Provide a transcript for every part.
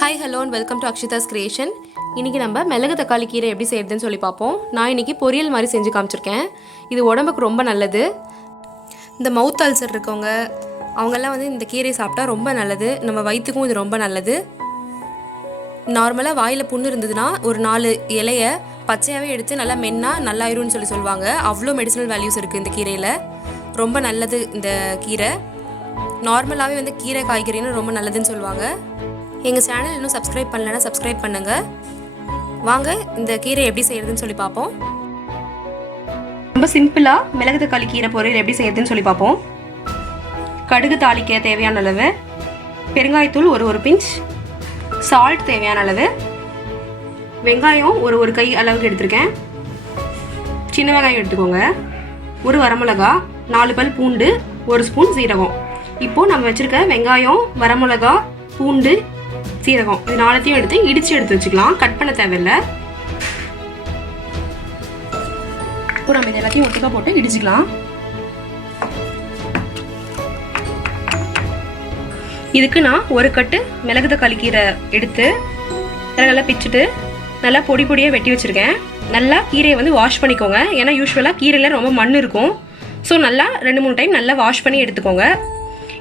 Hi, hello and welcome to Akshita's Creation. இன்னைக்கு நம்ம மிளகு தக்காளி கீரை எப்படி செய்யறதுன்னு சொல்லி பார்ப்போம். நான் இன்னைக்கு பொரியல் மாதிரி செஞ்சு காமிச்சிருக்கேன். இது உடம்புக்கு ரொம்ப நல்லது. இந்த மவுத் அல்சர் இருக்கவங்க அவங்கெல்லாம் இந்த கீரை சாப்பிட்டா ரொம்ப நல்லது. நம்ம வயிற்றுக்கும் இது ரொம்ப நல்லது. நார்மலாக வாயில் புண்ணு இருந்ததுன்னா ஒரு 4 இலையை பச்சையாகவே எடுத்து நல்லா மென்னா நல்லாயிரும்னு சொல்லுவாங்க. அவ்வளோ மெடிசனல் வேல்யூஸ் இருக்குது இந்த கீரையில். ரொம்ப நல்லது இந்த கீரை. நார்மலாகவே கீரை காய்கறின்னு ரொம்ப நல்லதுன்னு சொல்லுவாங்க. எங்கள் சேனல் இன்னும் சப்ஸ்கிரைப் பண்ணலைன்னா சப்ஸ்கிரைப் பண்ணுங்கள். வாங்க இந்த கீரை எப்படி செய்யறதுன்னு சொல்லி பார்ப்போம். ரொம்ப சிம்பிளாக மிளகு தக்காளி கீரை பொரியல் எப்படி செய்யறதுன்னு சொல்லி பார்ப்போம். கடுகு தாளிக்க தேவையான அளவு, பெருங்காயத்தூள் ஒரு பிஞ்ச், சால்ட் தேவையான அளவு, வெங்காயம் ஒரு கை அளவுக்கு எடுத்திருக்கேன், சின்ன வெங்காயம் எடுத்துக்கோங்க, ஒரு வரமிளகா, 4 பல் பூண்டு, 1 ஸ்பூன் சீரகம். இப்போது நம்ம வச்சுருக்க வெங்காயம், வரமிளகா, பூண்டு, சீரகம் இது 4த்தையும் எடுத்து இடிச்சு எடுத்து வச்சுக்கலாம். கட் பண்ண தேவையில்லை. இப்போ நம்ம இது எல்லாத்தையும் ஒட்டுக்கா போட்டு இடிச்சுக்கலாம். இதுக்கு நான் ஒரு கட்டு மிளகு தக்காளி கீரை எடுத்து நல்லா பிச்சுட்டு நல்லா பொடி பொடியாக வெட்டி வச்சுருக்கேன். நல்லா கீரையை வாஷ் பண்ணிக்கோங்க. ஏன்னா யூஸ்வலாக கீரையில் ரொம்ப மண் இருக்கும். ஸோ நல்லா 2-3 டைம் நல்லா வாஷ் பண்ணி எடுத்துக்கோங்க.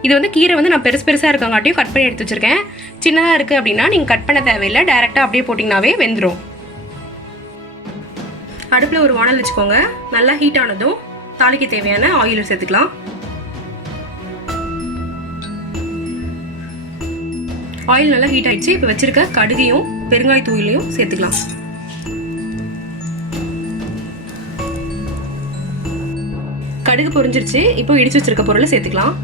இது கீரை நான் பெருசாக இருக்கங்காட்டியும் கட் பண்ணி எடுத்து வச்சுருக்கேன். சின்னதாக இருக்குது அப்படின்னா நீங்கள் கட் பண்ண தேவையில்லை, டைரெக்டாக அப்படியே போட்டிங்கனாவே வெந்துடும். அடுப்பில் ஒரு வானல் வச்சுக்கோங்க. நல்லா ஹீட் ஆனதும் தாளிக்க தேவையான ஆயில் சேர்த்துக்கலாம். ஆயில் நல்லா ஹீட் ஆயிடுச்சு. இப்போ வச்சிருக்க கடுகையும் பெருங்காய தூளையும் சேர்த்துக்கலாம். கடுகு பொரிஞ்சிருச்சு. இப்போ இடிச்சு வச்சிருக்க பொருளை சேர்த்துக்கலாம்.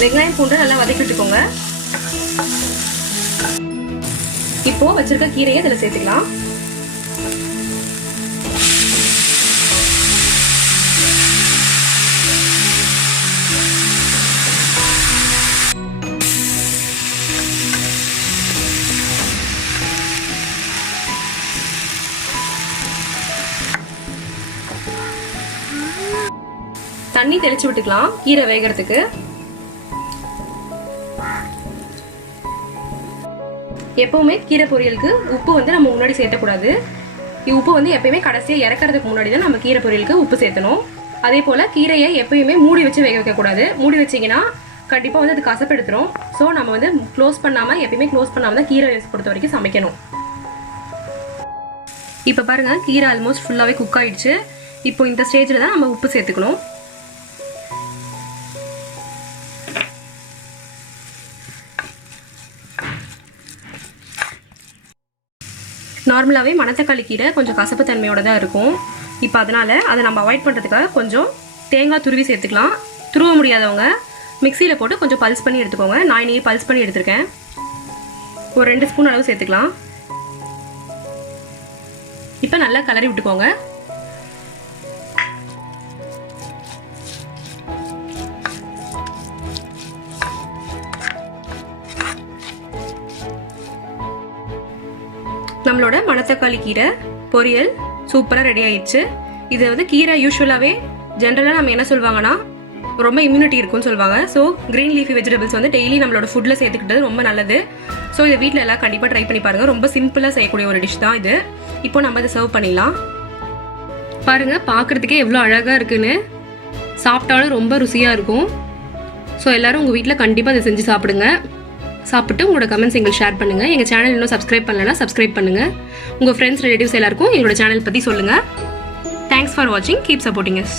வெங்காயம் பூண்டு நல்லா வதக்கி விட்டுக்கோங்க. இப்போ வச்சிருக்க கீரையை இதில் சேர்த்துக்கலாம். தண்ணி தெளிச்சு விட்டுக்கலாம் கீரை வேகிறதுக்கு. எப்பவுமே கீரை பொரியலுக்கு உப்பு நம்ம முன்னாடி சேர்த்தக்கூடாது. உப்பு எப்பயுமே கடைசியாக இறக்கிறதுக்கு முன்னாடி தான் நம்ம கீரை பொரியலுக்கு உப்பு சேர்த்தணும். அதே போல் கீரையை எப்பயுமே மூடி வச்சு வேக வைக்கக்கூடாது. மூடி வச்சிங்கன்னா கண்டிப்பாக அது கசப்பெடுத்துரும். ஸோ நம்ம க்ளோஸ் பண்ணாமல் எப்பயுமே க்ளோஸ் பண்ணாமல் தான் கீரை பொறுத்த வரைக்கும் சமைக்கணும். இப்போ பாருங்கள், கீரை ஆல்மோஸ்ட் ஃபுல்லாகவே குக் ஆகிடுச்சு. இப்போ இந்த ஸ்டேஜில் தான் நம்ம உப்பு சேர்த்துக்கணும். நார்மலாகவே மணத்தக்காளி கீரை கொஞ்சம் கசப்பு தன்மையோட தான் இருக்கும். இப்போ அதனால் அதை நம்ம அவாய்ட் பண்ணுறதுக்காக கொஞ்சம் தேங்காய் துருவி சேர்த்துக்கலாம். துருவ முடியாதவங்க மிக்சியில் போட்டு கொஞ்சம் பல்ஸ் பண்ணி எடுத்துக்கோங்க. நான் இன்னைக்கு பல்ஸ் பண்ணி எடுத்துருக்கேன். ஒரு 2 ஸ்பூன் அளவு சேர்த்துக்கலாம். இப்போ நல்லா கலரி விட்டுக்கோங்க. நம்மளோட மணத்தக்காளி கீரை பொரியல் சூப்பராக ரெடி ஆயிடுச்சு. இது கீரை யூஸ்வலாகவே ஜென்ரலாக நம்ம என்ன சொல்லுவாங்கன்னா ரொம்ப இம்யூனிட்டி இருக்கும்னு சொல்லுவாங்க. So green leafy vegetables daily நம்மளோட ஃபுட்டில் சேர்த்துக்கிட்டது ரொம்ப நல்லது. ஸோ இதை வீட்டில் எல்லாம் கண்டிப்பாக ட்ரை பண்ணி பாருங்கள். ரொம்ப சிம்பிளாக செய்யக்கூடிய ஒரு டிஷ் தான் இது. இப்போ நம்ம இதை சர்வ் பண்ணிடலாம். பாருங்கள், பார்க்குறதுக்கே எவ்வளோ அழகாக இருக்குன்னு. சாப்பிட்டாலும் ரொம்ப ருசியாக இருக்கும். ஸோ எல்லோரும் உங்கள் வீட்டில் கண்டிப்பாக இதை செஞ்சு சாப்பிடுங்க. சாப்பிட்டு உங்களோட கமெண்ட்ஸ் எங்களுக்கு ஷேர் பண்ணுங்கள். எங்கள் சேனல் இன்னும் சப்ஸ்கிரைப் பண்ணலைன்னா சப்ஸ்கிரைப் பண்ணுங்கள். உங்கள் ஃப்ரெண்ட்ஸ் ரிலேட்டிவ்ஸ் எல்லாருக்கும் எங்களோட சேனல் பற்றி சொல்லுங்கள். தேங்க்ஸ் ஃபார் வாட்சிங். Keep supporting us.